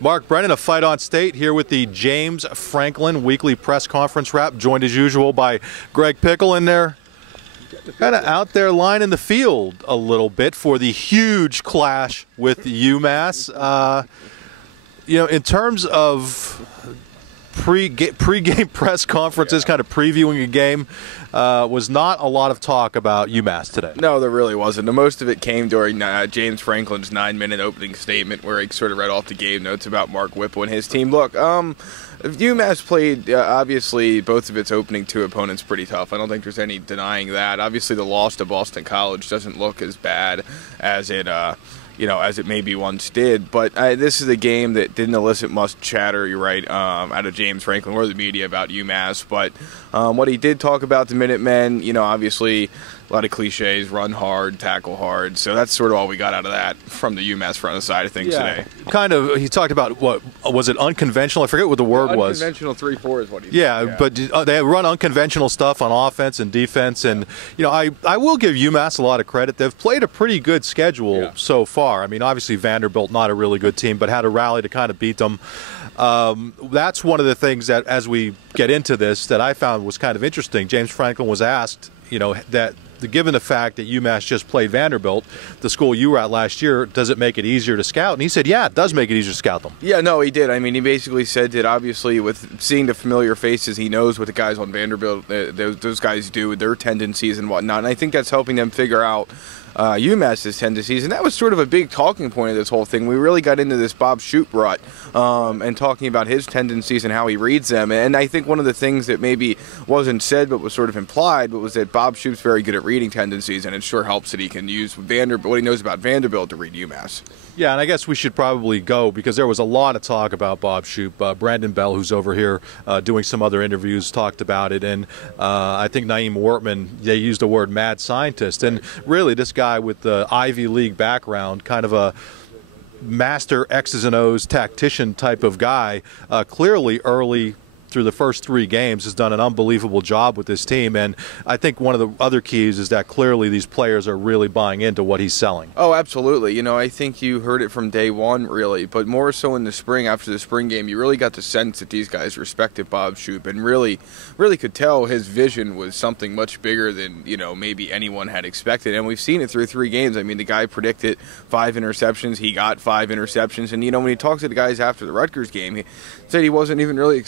Mark Brennan of FightOnState here with the James Franklin weekly press conference wrap, joined as usual by Greg Pickel in there. Kind of out there lining the field a little bit for the huge clash with UMass. In terms of pre-game press conferences, kind of previewing a game, was not a lot of talk about UMass today. No, there really wasn't. The most of it came during James Franklin's 9-minute opening statement, where he sort of read off the game notes about Mark Whipple and his team. Look, UMass played, obviously, both of its opening two opponents pretty tough. I don't think there's any denying that. Obviously, the loss to Boston College doesn't look as bad as it as it maybe once did. But this is a game that didn't elicit much chatter, you're right, out of James Franklin or the media about UMass. But what he did talk about the Minutemen, obviously a lot of cliches, run hard, tackle hard. So that's sort of all we got out of that from the UMass front side of things today. Kind of, he talked about, what, was it unconventional? I forget what the word was. Unconventional 3-4 is what he said. Yeah, but they run unconventional stuff on offense and defense. And, I will give UMass a lot of credit. They've played a pretty good schedule so far. I mean, obviously Vanderbilt, not a really good team, but had a rally to kind of beat them. That's one of the things that, as we get into this, that I found was kind of interesting. James Franklin was asked, that given the fact that UMass just played Vanderbilt, the school you were at last year, does it make it easier to scout? And he said, yeah, it does make it easier to scout them. Yeah, no, he did. I mean, he basically said that obviously with seeing the familiar faces, he knows what the guys on Vanderbilt, those guys do, their tendencies and whatnot. And I think that's helping them figure out UMass's tendencies, and that was sort of a big talking point of this whole thing. We really got into this Bob Shoop rut and talking about his tendencies and how he reads them. And I think one of the things that maybe wasn't said but was sort of implied was that Bob Shoop's very good at reading tendencies, and it sure helps that he can use Vanderbilt, what he knows about Vanderbilt, to read UMass. Yeah, and I guess we should probably go because there was a lot of talk about Bob Shoop. Brandon Bell, who's over here doing some other interviews, talked about it. And I think Naeem Wortman, they used the word mad scientist. And really, this guy with the Ivy League background, kind of a master X's and O's tactician type of guy, clearly early through the first 3 games has done an unbelievable job with this team. And I think one of the other keys is that clearly these players are really buying into what he's selling. Oh, absolutely. I think you heard it from day one, really, but more so in the spring, after the spring game, you really got the sense that these guys respected Bob Shoop and really could tell his vision was something much bigger than, maybe anyone had expected. And we've seen it through 3 games. I mean, the guy predicted 5 interceptions. He got 5 interceptions. And, when he talked to the guys after the Rutgers game, he said he wasn't even really,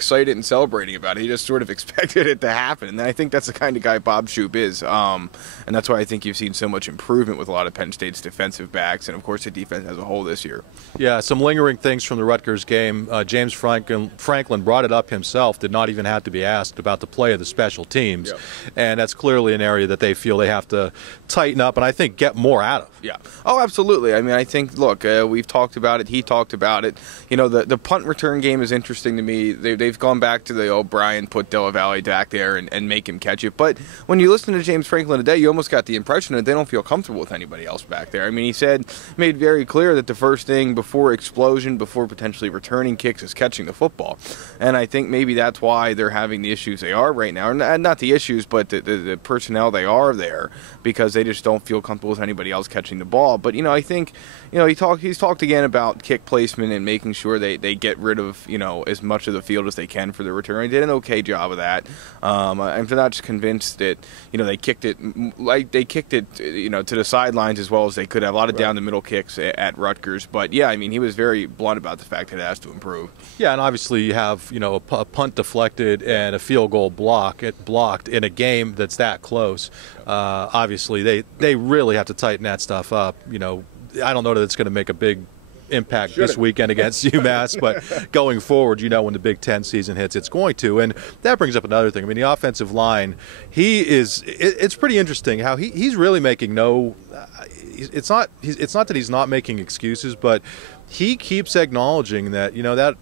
excited and celebrating about it. He just sort of expected it to happen. And I think that's the kind of guy Bob Shoop is. And that's why I think you've seen so much improvement with a lot of Penn State's defensive backs and, of course, the defense as a whole this year. Yeah, some lingering things from the Rutgers game. James Franklin brought it up himself, did not even have to be asked about the play of the special teams. Yep. And that's clearly an area that they feel they have to tighten up and I think get more out of. Yeah. Oh, absolutely. I mean, I think, look, we've talked about it. He talked about it. The punt return game is interesting to me. They've gone back to the O'Brien, put Della Valle back there and make him catch it. But when you listen to James Franklin today, you almost got the impression that they don't feel comfortable with anybody else back there. I mean, he made very clear that the first thing before explosion, before potentially returning kicks, is catching the football. And I think maybe that's why they're having the issues they are right now. Not the issues, but the personnel they are there, because they just don't feel comfortable with anybody else catching the ball. But, I think, he's talked again about kick placement and making sure they get rid of, as much of the field as they can for the return. He did an okay job of that. I'm not just convinced that, they kicked it to the sidelines as well as they could have. A lot of down the middle kicks at Rutgers. But, yeah, I mean, he was very blunt about the fact that it has to improve. Yeah, and obviously you have, a punt deflected and a field goal blocked in a game that's that close. Obviously, they really have to tighten that stuff up. I don't know that it's going to make a big impact this weekend against UMass, but going forward, when the Big Ten season hits, it's going to. And that brings up another thing. I mean, the offensive line, it's pretty interesting how he's really making it's not that he's not making excuses, but he keeps acknowledging that, that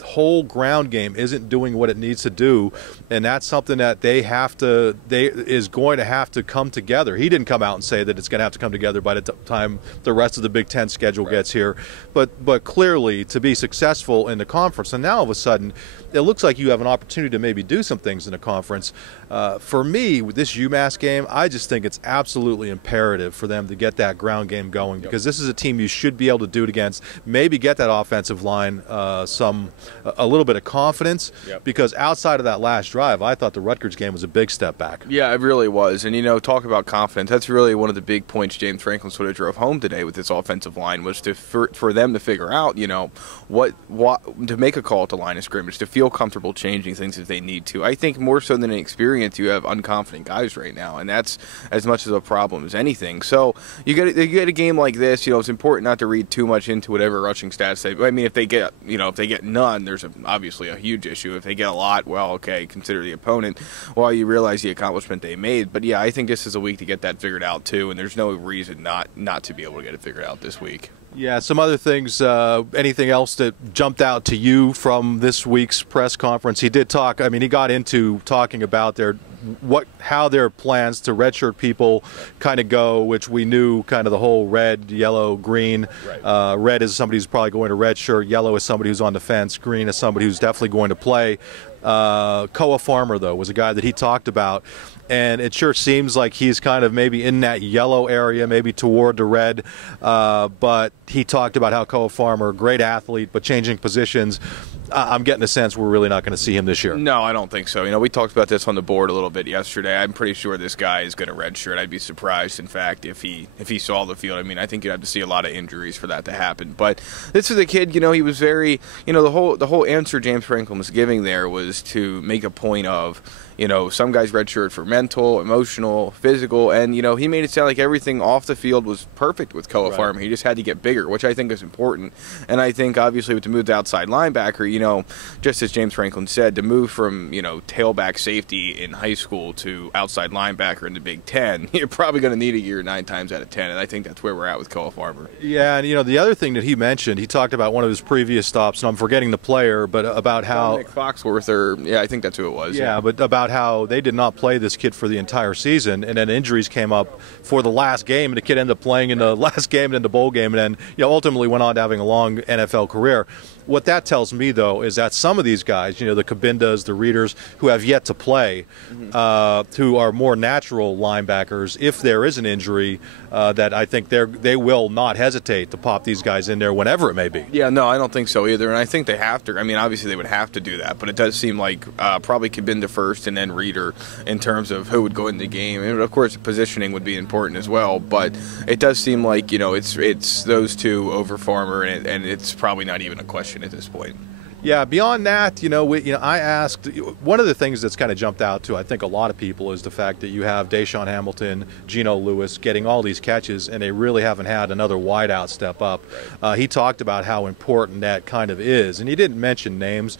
whole ground game isn't doing what it needs to do, and that's something that is going to have to come together. He didn't come out and say that it's going to have to come together by the time the rest of the Big Ten schedule gets here, but clearly to be successful in the conference, and now all of a sudden it looks like you have an opportunity to maybe do some things in the conference. For me, with this UMass game, I just think it's absolutely imperative for them to get that ground game going, because this is a team you should be able to do it against. Maybe get that offensive line a little bit of confidence, because outside of that last drive, I thought the Rutgers game was a big step back. Yeah, it really was. And, talk about confidence. That's really one of the big points James Franklin sort of drove home today with this offensive line, was for them to figure out, what to make a call at the line of scrimmage, to feel comfortable changing things if they need to. I think more so than an experience, you have unconfident guys right now, and that's as much of a problem as anything. So you get a game like this, it's important not to read too much into whatever rushing stats say. I mean, if they get none, there's obviously a huge issue. If they get a lot, well, okay, consider the opponent while you realize the accomplishment they made. But yeah, I think this is a week to get that figured out too, and there's no reason not to be able to get it figured out this week. Yeah, some other things, anything else that jumped out to you from this week's press conference? He did talk, he got into talking about how their plans to redshirt people kind of go, which we knew kind of the whole red, yellow, green. Right. Red is somebody who's probably going to redshirt, yellow is somebody who's on the fence, green is somebody who's definitely going to play. Koa Farmer, though, was a guy that he talked about, and it sure seems like he's kind of maybe in that yellow area, maybe toward the red, but he talked about how Koa Farmer, great athlete, but changing positions. I'm getting the sense we're really not going to see him this year. No, I don't think so. We talked about this on the board a little bit yesterday. I'm pretty sure this guy is going to redshirt. I'd be surprised, in fact, if he saw the field. I think you'd have to see a lot of injuries for that to happen. But this is a kid, he was very, the whole answer James Franklin was giving there was to make a point of, some guys redshirt for mental, emotional, physical, and, he made it sound like everything off the field was perfect with Koa Farmer. He just had to get bigger, which I think is important. And I think, obviously, with the move to outside linebacker, just as James Franklin said, to move from, tailback safety in high school to outside linebacker in the Big Ten, you're probably going to need a year 9 times out of 10, and I think that's where we're at with Koa Farmer. Yeah, and, the other thing that he mentioned, he talked about one of his previous stops, and I'm forgetting the player, but about how... Nick Foxworth, I think that's who it was. Yeah, but about how they did not play this kid for the entire season, and then injuries came up for the last game, and the kid ended up playing in the last game and in the bowl game, and then ultimately went on to having a long NFL career. What that tells me, though, is that some of these guys, the Cabindas, the Readers, who have yet to play, who are more natural linebackers, if there is an injury, that I think they will not hesitate to pop these guys in there whenever it may be. Yeah, no, I don't think so either, and I think they have to. Obviously they would have to do that, but it does seem like probably Cabinda first and then Reader in terms of who would go in the game. And, of course, positioning would be important as well, but it does seem like, it's those two over Farmer, and it's probably not even a question at this point. Yeah, beyond that, I asked, one of the things that's kind of jumped out to, I think, a lot of people is the fact that you have Deshaun Hamilton, Geno Lewis getting all these catches, and they really haven't had another wideout step up. Right. He talked about how important that kind of is, and he didn't mention names,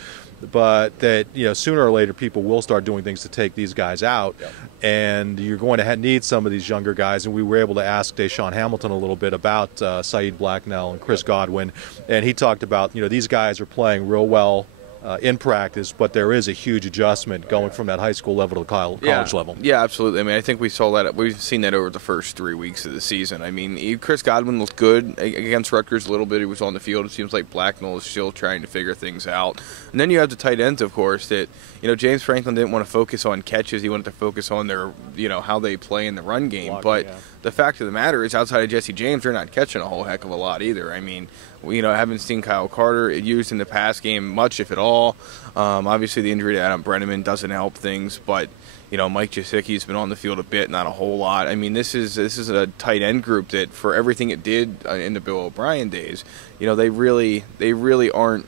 but that sooner or later people will start doing things to take these guys out, and you're going to need some of these younger guys. And we were able to ask Deshaun Hamilton a little bit about Saeed Blacknell and Chris Godwin, and he talked about these guys are playing real well in practice, but there is a huge adjustment going from that high school level to the college level. Yeah, absolutely. I think we saw that. We've seen that over the first 3 weeks of the season. Chris Godwin looked good against Rutgers a little bit. He was on the field. It seems like Blacknell is still trying to figure things out. And then you have the tight ends, of course, that James Franklin didn't want to focus on catches. He wanted to focus on their how they play in the run game. Blocking, but the fact of the matter is, outside of Jesse James, they're not catching a whole heck of a lot either. We haven't seen Kyle Carter used in the pass game much, if at all. Obviously, the injury to Adam Brennan doesn't help things, but Mike Jasicki's been on the field a bit, not a whole lot. This is a tight end group that, for everything it did in the Bill O'Brien days, they really aren't.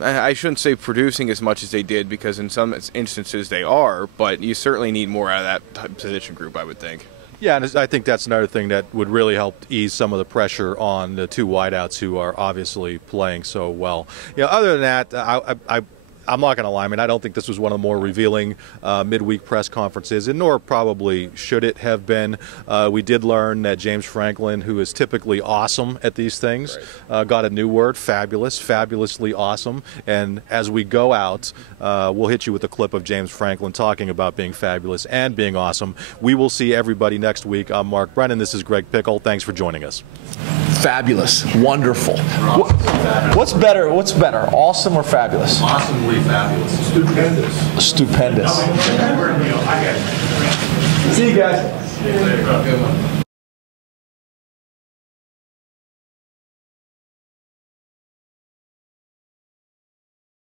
I shouldn't say producing as much as they did, because in some instances they are, but you certainly need more out of that position group, I would think. Yeah, and I think that's another thing that would really help ease some of the pressure on the two wideouts who are obviously playing so well. Other than that, I'm not going to lie. I mean, I don't think this was one of the more revealing midweek press conferences, and nor probably should it have been. We did learn that James Franklin, who is typically awesome at these things, got a new word, fabulous, fabulously awesome. And as we go out, we'll hit you with a clip of James Franklin talking about being fabulous and being awesome. We will see everybody next week. I'm Mark Brennan. This is Greg Pickel. Thanks for joining us. Fabulous, wonderful. What's better? What's better, awesome or fabulous? Awesomely fabulous. Stupendous. Stupendous. See you guys. Good one.